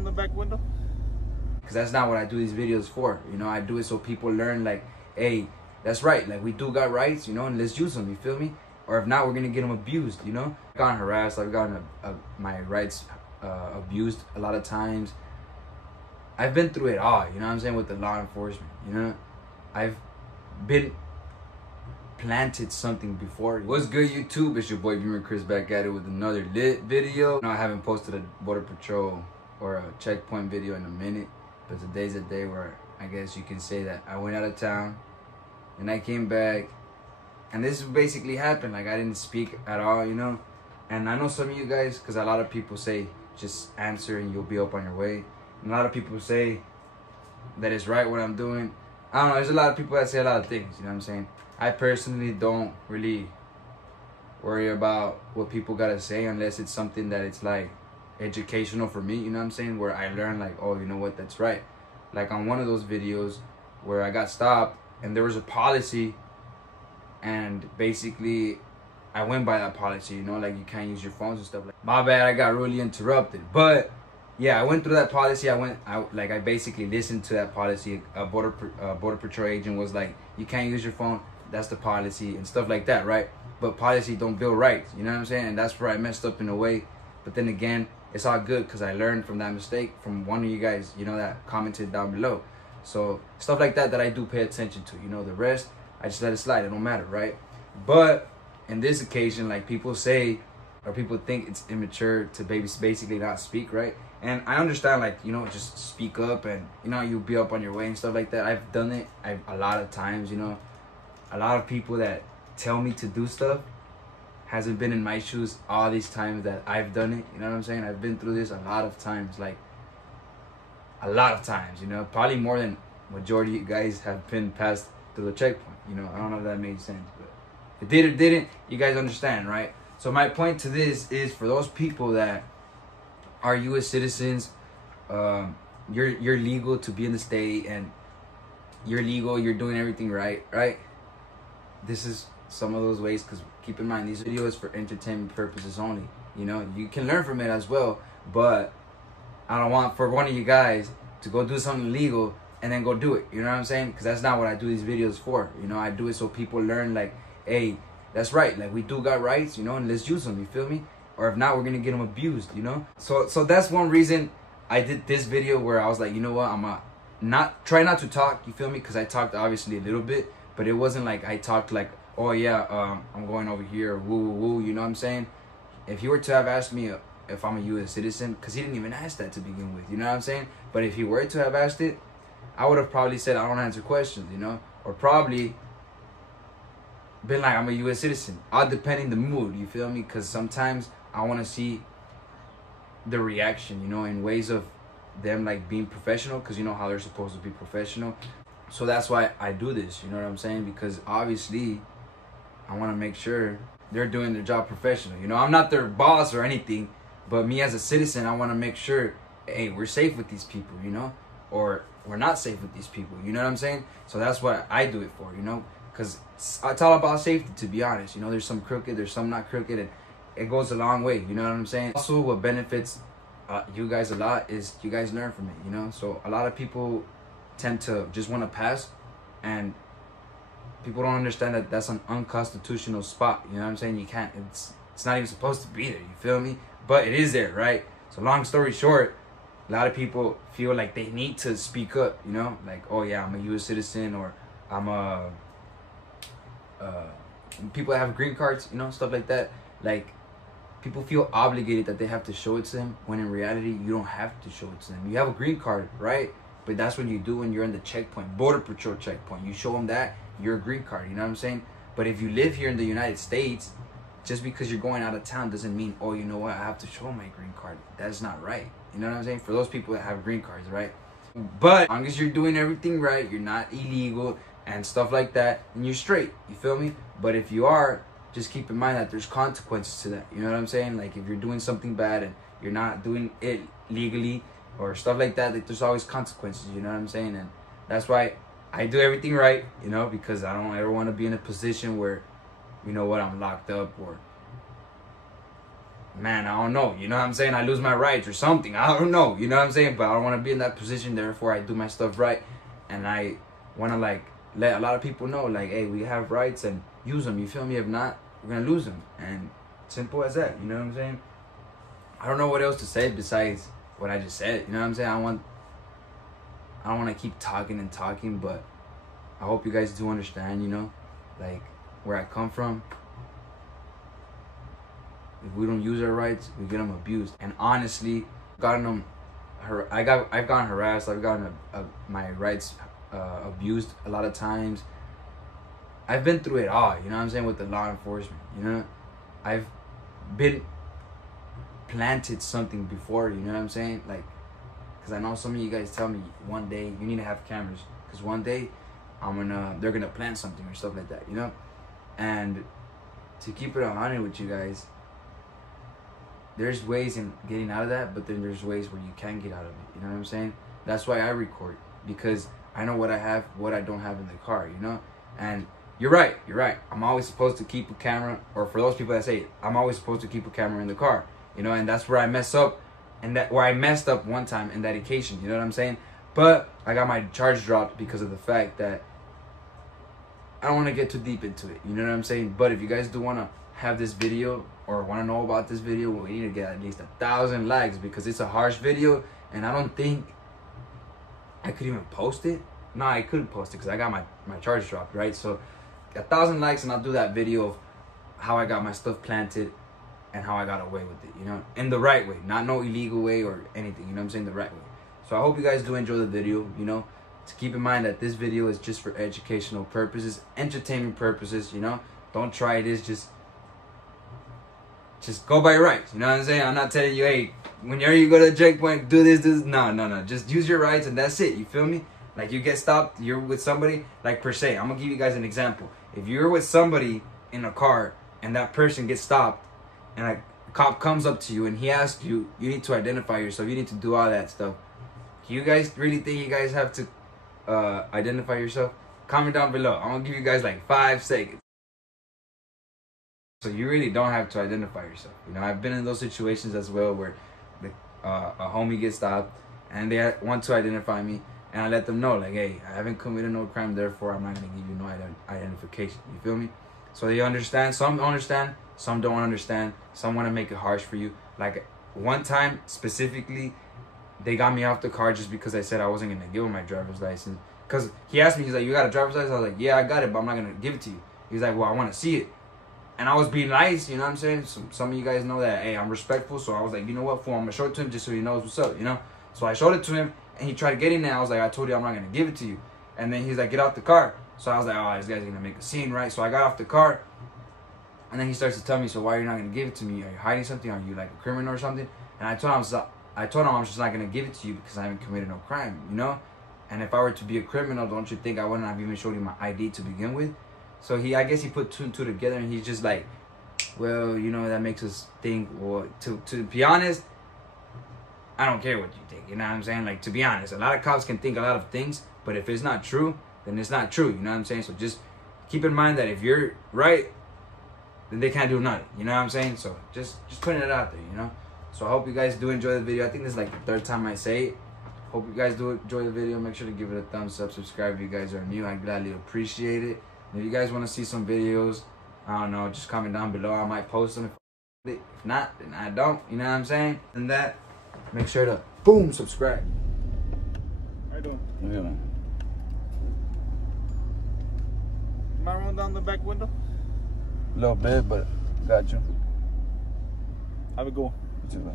on the back window? Because that's not what I do these videos for. You know, I do it so people learn, like, hey, that's right. Like, we do got rights, you know, and let's use them. You feel me? Or if not, we're going to get them abused, you know? I've gotten harassed. I've gotten my rights abused a lot of times. I've been through it all, you know what I'm saying, with the law enforcement, you know? I've been planted something before. What's good, YouTube? It's your boy Bimmercriss back at it with another lit video. I haven't posted a border patrol or a checkpoint video in a minute, but today's a day where I guess you can say that I went out of town and I came back, and this basically happened. Like, I didn't speak at all, you know? And I know some of you guys, because a lot of people say just answer and you'll be up on your way. And a lot of people say that it's right what I'm doing. I don't know, there's a lot of people that say a lot of things, you know what I'm saying? I personally don't really worry about what people gotta say unless it's something that it's like educational for me, you know what I'm saying? Where I learn like, oh, you know what, that's right. Like on one of those videos where I got stopped and there was a policy, and basically I went by that policy, you know, like you can't use your phones and stuff. Like, my bad, I got really interrupted. But yeah, I went through that policy. I basically listened to that policy. A border patrol agent was like, you can't use your phone. That's the policy and stuff like that, right? But policy don't build rights, you know what I'm saying? And that's where I messed up in a way. But then again, it's all good because I learned from that mistake from one of you guys, you know, that commented down below. So stuff like that I do pay attention to, you know. The rest, I just let it slide. It don't matter, right? But in this occasion, like people say, or people think it's immature to basically not speak, right? And I understand, like, you know, just speak up and, you know, you'll be up on your way and stuff like that. I've done it a lot of times, you know. A lot of people that tell me to do stuff hasn't been in my shoes all these times that I've done it. You know what I'm saying? I've been through this a lot of times, like a lot of times, you know. Probably more than majority of you guys have been passed through the checkpoint, you know. I don't know if that made sense, but if it did or didn't, you guys understand, right? So my point to this is for those people that are U.S. citizens, you're legal to be in the state, and you're legal, you're doing everything right? This is some of those ways, because keep in mind, these videos for entertainment purposes only. You know, you can learn from it as well, but I don't want for one of you guys to go do something illegal and then go do it. You know what I'm saying? Because that's not what I do these videos for. You know, I do it so people learn, like, hey, that's right. Like, we do got rights, you know, and let's use them. You feel me? Or if not, we're gonna get them abused, you know? So that's one reason I did this video where I was like, you know what, I'm try not to talk, you feel me? Because I talked obviously a little bit, but it wasn't like I talked like, oh yeah, I'm going over here, woo, woo, woo, you know what I'm saying? If he were to have asked me if I'm a U.S. citizen, because he didn't even ask that to begin with, you know what I'm saying? But if he were to have asked it, I would have probably said I don't answer questions, you know? Or probably been like, I'm a U.S. citizen, all depending the mood, you feel me? Because sometimes I want to see the reaction, you know, in ways of them like being professional, because you know how they're supposed to be professional. So that's why I do this, you know what I'm saying? Because obviously I want to make sure they're doing their job professional. You know, I'm not their boss or anything, but me as a citizen, I want to make sure, hey, we're safe with these people, you know, or we're not safe with these people, you know what I'm saying? So that's what I do it for, you know, because it's all about safety, to be honest. You know, there's some crooked, there's some not crooked, and it goes a long way, you know what I'm saying? Also, what benefits you guys a lot is you guys learn from it, you know? So a lot of people tend to just want to pass, and people don't understand that that's an unconstitutional spot, you know what I'm saying? You can't, it's not even supposed to be there, you feel me? But it is there, right? So long story short, a lot of people feel like they need to speak up, you know? Like, oh yeah, I'm a U.S. citizen, or I'm a... people that have green cards, you know, stuff like that. Like, people feel obligated that they have to show it to them, when in reality, you don't have to show it to them. You have a green card, right? But that's what you do when you're in the checkpoint, border patrol checkpoint. You show them that, you're a green card, you know what I'm saying? But if you live here in the United States, just because you're going out of town doesn't mean, oh, you know what, I have to show my green card. That's not right. You know what I'm saying? For those people that have green cards, right? But as long as you're doing everything right, you're not illegal and stuff like that, and you're straight, you feel me? But if you are, just keep in mind that there's consequences to that, you know what I'm saying? Like, if you're doing something bad and you're not doing it legally or stuff like that, like, there's always consequences, you know what I'm saying? And that's why I do everything right, you know, because I don't ever want to be in a position where, you know what, I'm locked up, or man, I don't know, you know what I'm saying? I lose my rights or something. I don't know, you know what I'm saying? But I don't want to be in that position. Therefore, I do my stuff right. And I want to, like, let a lot of people know, like, hey, we have rights and use them. You feel me? If not, we're going to lose them. And simple as that, you know what I'm saying? I don't know what else to say besides what I just said, you know what I'm saying? I don't want to keep talking and talking, but I hope you guys do understand, you know, like, where I come from. If we don't use our rights, we get them abused. And honestly, I've gotten harassed. I've gotten my rights abused a lot of times. I've been through it all, you know what I'm saying, with the law enforcement, you know. I've been planted something before, you know what I'm saying, like, because I know some of you guys tell me one day you need to have cameras, because one day they're gonna plant something or stuff like that, you know. And to keep it 100 with you guys, there's ways in getting out of that, but then there's ways where you can get out of it, you know what I'm saying? That's why I record, because I know what I have, what I don't have in the car, you know. And you're right, I'm always supposed to keep a camera, or for those people that say it, I'm always supposed to keep a camera in the car, you know. And that's where I mess up, and where I messed up one time in that occasion, you know what I'm saying? But I got my charge dropped because of the fact that I don't want to get too deep into it, you know what I'm saying? But if you guys do want to have this video or want to know about this video, we need to get at least 1,000 likes, because it's a harsh video and I don't think I could even post it. No, I couldn't post it because I got my charge dropped, right? So 1,000 likes and I'll do that video of how I got my stuff planted and how I got away with it, you know, in the right way, not no illegal way or anything, you know what I'm saying, the right way. So I hope you guys do enjoy the video, you know. To keep in mind that this video is just for educational purposes, entertainment purposes, you know. Don't try this, just go by your rights, you know what I'm saying? I'm not telling you, hey, whenever you go to a checkpoint, do this. No. Just use your rights and that's it, you feel me? Like, you get stopped, you're with somebody, like, per se, I'm gonna give you guys an example. If you're with somebody in a car and that person gets stopped and a cop comes up to you and he asks you, you need to identify yourself, you need to do all that stuff. You guys really think you guys have to identify yourself? Comment down below. I'm gonna give you guys like 5 seconds. So you really don't have to identify yourself. You know, I've been in those situations as well where a homie gets stopped and they want to identify me, and I let them know, like, hey, I haven't committed no crime, therefore I'm not gonna give you no identification. You feel me? So they understand. Some understand, some don't understand. Some want to make it harsh for you. Like, one time specifically, they got me off the car just because I said I wasn't gonna give him my driver's license. Cause he asked me, he's like, you got a driver's license? I was like, yeah, I got it, but I'm not gonna give it to you. He's like, well, I want to see it. And I was being nice, you know what I'm saying? Some of you guys know that, hey, I'm respectful. So I was like, you know what, fool, I'm gonna show it to him just so he knows what's up, you know? So I showed it to him and he tried to get in there. I was like, I told you I'm not gonna give it to you. And then he's like, get out the car. So I was like, oh, this guy's gonna make a scene, right? So I got off the car and then he starts to tell me, so why are you not gonna give it to me? Are you hiding something? Are you like a criminal or something? And I told him I'm just not gonna give it to you because I haven't committed no crime, you know? And if I were to be a criminal, don't you think I wouldn't have even showed you my ID to begin with? So I guess he put 2 and 2 together, and he's just like, well, you know, that makes us think, well, to be honest, I don't care what you think, you know what I'm saying? Like, to be honest, a lot of cops can think a lot of things, but if it's not true, then it's not true, you know what I'm saying? So just keep in mind that if you're right, then they can't do nothing, you know what I'm saying? So just putting it out there, you know? So I hope you guys do enjoy the video. I think this is like the 3rd time I say it. Hope you guys do enjoy the video. Make sure to give it a thumbs up, subscribe if you guys are new. I gladly appreciate it. And if you guys want to see some videos, I don't know, just comment down below. I might post them. If not, then I don't. You know what I'm saying? And that, make sure to boom, subscribe. How you doing? Look at that. Am I rolling down the back window? A little bit, but got you. Have it go. What you got?